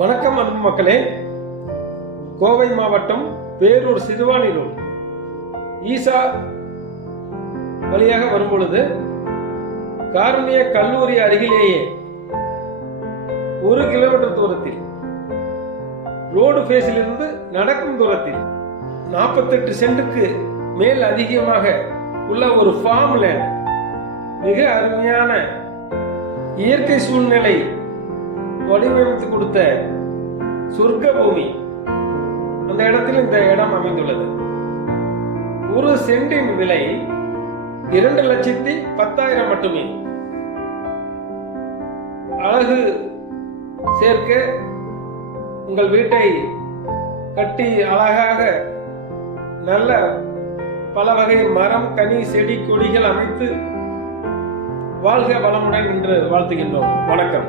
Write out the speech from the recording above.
வணக்கம் அன்பு மக்களே. கோவை மாவட்டம் பேரூர் சிறுவானிலூர் ஈசா வழியாக வரும்பொழுது காருண்ய கல்லூரி அருகிலேயே 1 கிலோமீட்டர் தூரத்தில் ரோடு பேஸிலிருந்து நடக்கும் தூரத்தில் 48 சென்ட்டுக்கு மேல் அதிகமாக உள்ள ஒரு ஃபார்ம் லேண்ட், மிக அருமையான இயற்கை சூழ்நிலை வடிவமைத்து கொடுத்த சொர்க்க பூமி. அந்த இடத்தில் இந்த இடம் அமைந்துள்ளது. 1 சென்டின் விலை 2,10,000 மட்டுமே. அழகு சேர்க்க உங்கள் வீட்டை கட்டி அழகாக நல்ல பல வகை மரம், கனி, செடி, கொடிகள் அமைத்து வாழ்க வளமுடன் என்று வாழ்த்துகின்றோம். வணக்கம்.